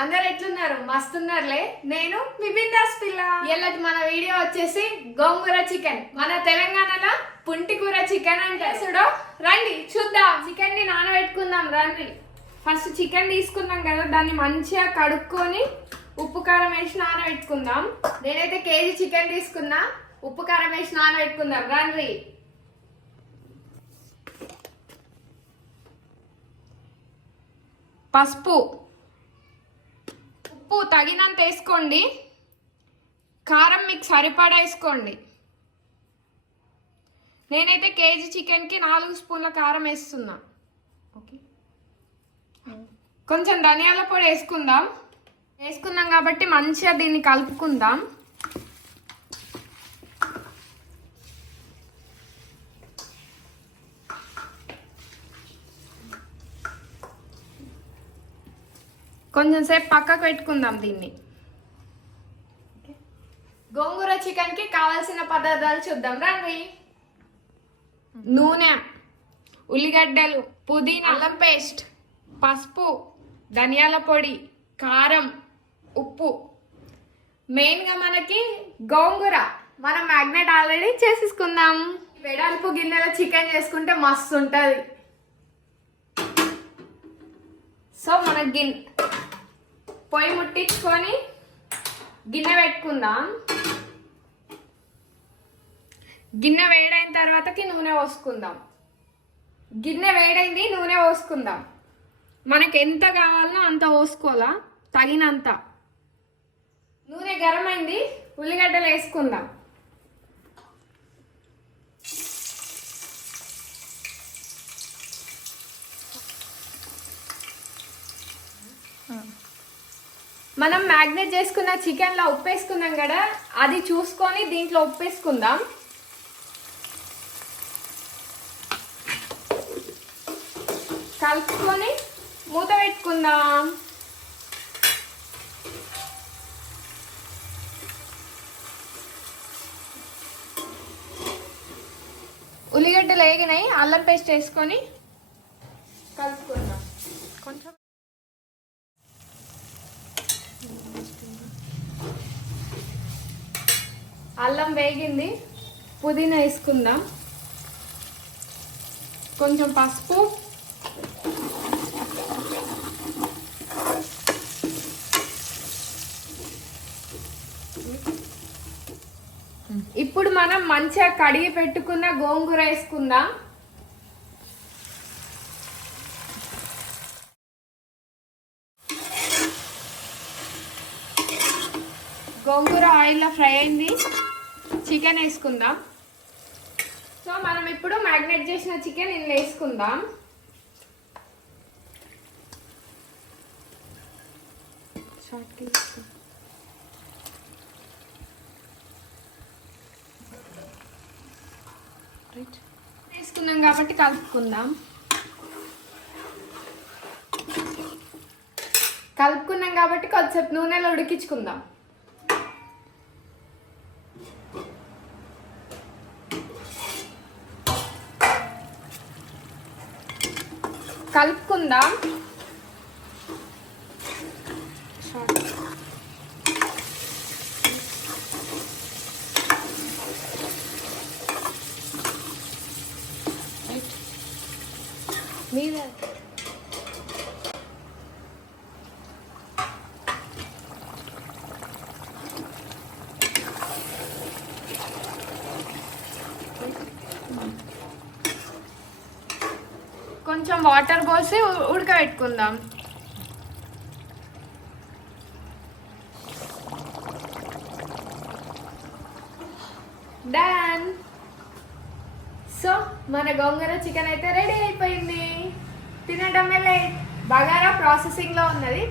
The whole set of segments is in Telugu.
అందరు ఎట్లున్నారు? మస్తున్నారులే. నేను మీ బిందాస్ పిల్ల. ఇలాంటి మన వీడియో వచ్చేసి గోంగూర చికెన్. మన తెలంగాణలో పుంటి కూర చికెన్ అంటే చూడు రండి చూద్దాం. చికెన్ని నానబెట్టుకుందాం రండి. ఫస్ట్ చికెన్ తీసుకున్నాం కదా దాన్ని మంచిగా కడుక్కొని ఉప్పు కారం వేసి నానబెట్టుకుందాం. నేనైతే కేజీ చికెన్ తీసుకున్నా. ఉప్పు కారం వేసి నానబెట్టుకుందాం రండి. పసుపు. ఉప్పు తగినంత వేసుకోండి. కారం మీకు సరిపడా వేసుకోండి. నేనైతే కేజీ చికెన్కి నాలుగు స్పూన్ల కారం వేస్తున్నా. ఓకే. కొంచెం ధనియాల పొడి వేసుకుందాం. వేసుకున్నాం కాబట్టి మంచిగా దీన్ని కలుపుకుందాం. కొంచెం సేపు పక్కకు పెట్టుకుందాం దీన్ని. గోంగూర చికెన్కి కావాల్సిన పదార్థాలు చూద్దాం. రండి. నూనె ఉల్లిగడ్డలు పుదీనా అల్లం పేస్ట్ పసుపు ధనియాల పొడి కారం ఉప్పు. మెయిన్గా మనకి గోంగూర. మనం మ్యాగ్నెట్ ఆల్రెడీ చేసేసుకుందాం. వెడల్పు గిన్నెలో చికెన్ చేసుకుంటే మస్తు ఉంటుంది. సో మన గిన్నె పొయ్యి ముట్టించుకొని గిన్నె పెట్టుకుందాం. గిన్నె వేడైన తర్వాతకి నూనె పోసుకుందాం. గిన్నె వేడైంది నూనె పోసుకుందాం. మనకి ఎంత కావాలనో అంత పోసుకోవాలా? తగినంత. నూనె గరం అయింది ఉల్లిగడ్డలు వేసుకుందాం. మనం మ్యాగ్నేట్ చేసుకున్న చికెన్లో ఉప్పు వేసుకున్నాం కదా. అది చూసుకొని దీంట్లో ఉప్పు వేసుకుందాం కలుపుకొని మూత పెట్టుకుందాం. ఉల్లిగడ్డలు వేగినాయి. అల్లం పేస్ట్ వేసుకొని కలుపుకుందాం. కొంచెం అల్లం వేగింది పుదీనా వేసుకుందాం. కొంచెం పసుపు. ఇప్పుడు మనం మంచిగా కడిగి పెట్టుకున్న గోంగూర వేసుకుందాం. గోంగూర ఆయిల్లో ఫ్రై అయింది. చికెన్ వేసుకుందాం. సో మనం ఇప్పుడు మ్యాగ్నేట్ చేసిన చికెన్ ఇందులో వేసుకుందాం. షార్ట్కి రైట్ వేసుకున్నాం కాబట్టి కలుపుకుందాం. కలుపుకున్నాం కాబట్టి కొద్దిసేపు నూనెలో ఉడికించుకుందాం. కలుపుకుందాం. మీద కొంచెం వాటర్ పోసి ఉడకబెట్టుకుందాం. డన్ సో మన గోంగూర చికెన్ అయితే రెడీ అయిపోయింది. తినడం లేట్ బగారా ప్రాసెసింగ్లో ఉన్నది.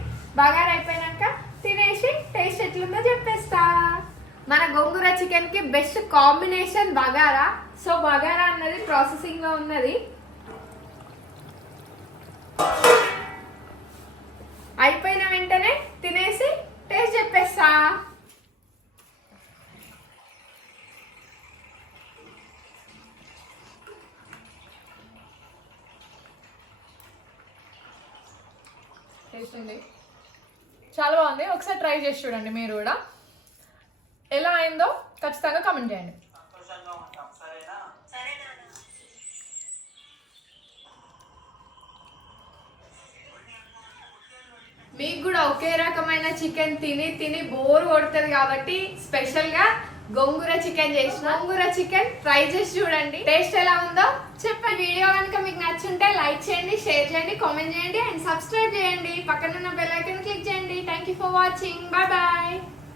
బగారా అయిపోయినాక తినేసి టేస్ట్ ఎట్లుందో చెప్పేస్తా. మన గోంగూర చికెన్కి best combination bagara. So bagara అన్నది ప్రాసెసింగ్లో ఉన్నది అయిపోయిన వెంటనే తినేసి టేస్ట్ చెప్పేస్తా టేస్ట్ ఉంది చాలా బాగుంది. ఒకసారి ట్రై చేసి చూడండి మీరు కూడా. ఎలా అయిందో ఖచ్చితంగా కమెంట్ చేయండి. మీకు కూడా ఒకే రకమైన చికెన్ తిని తిని బోర్ కొడుతుంది కాబట్టి స్పెషల్గా గోంగూర చికెన్ చేసిన గోంగూర చికెన్ ట్రై చేసి చూడండి. టేస్ట్ ఎలా ఉందో చెప్పండి. వీడియో కనుక మీకు నచ్చుంటే లైక్ చేయండి షేర్ చేయండి కామెంట్ చేయండి అండ్ సబ్స్క్రైబ్ చేయండి. పక్కన ఉన్న బెల్ ఐకన్ క్లిక్ చేయండి. Thank you for watching bye bye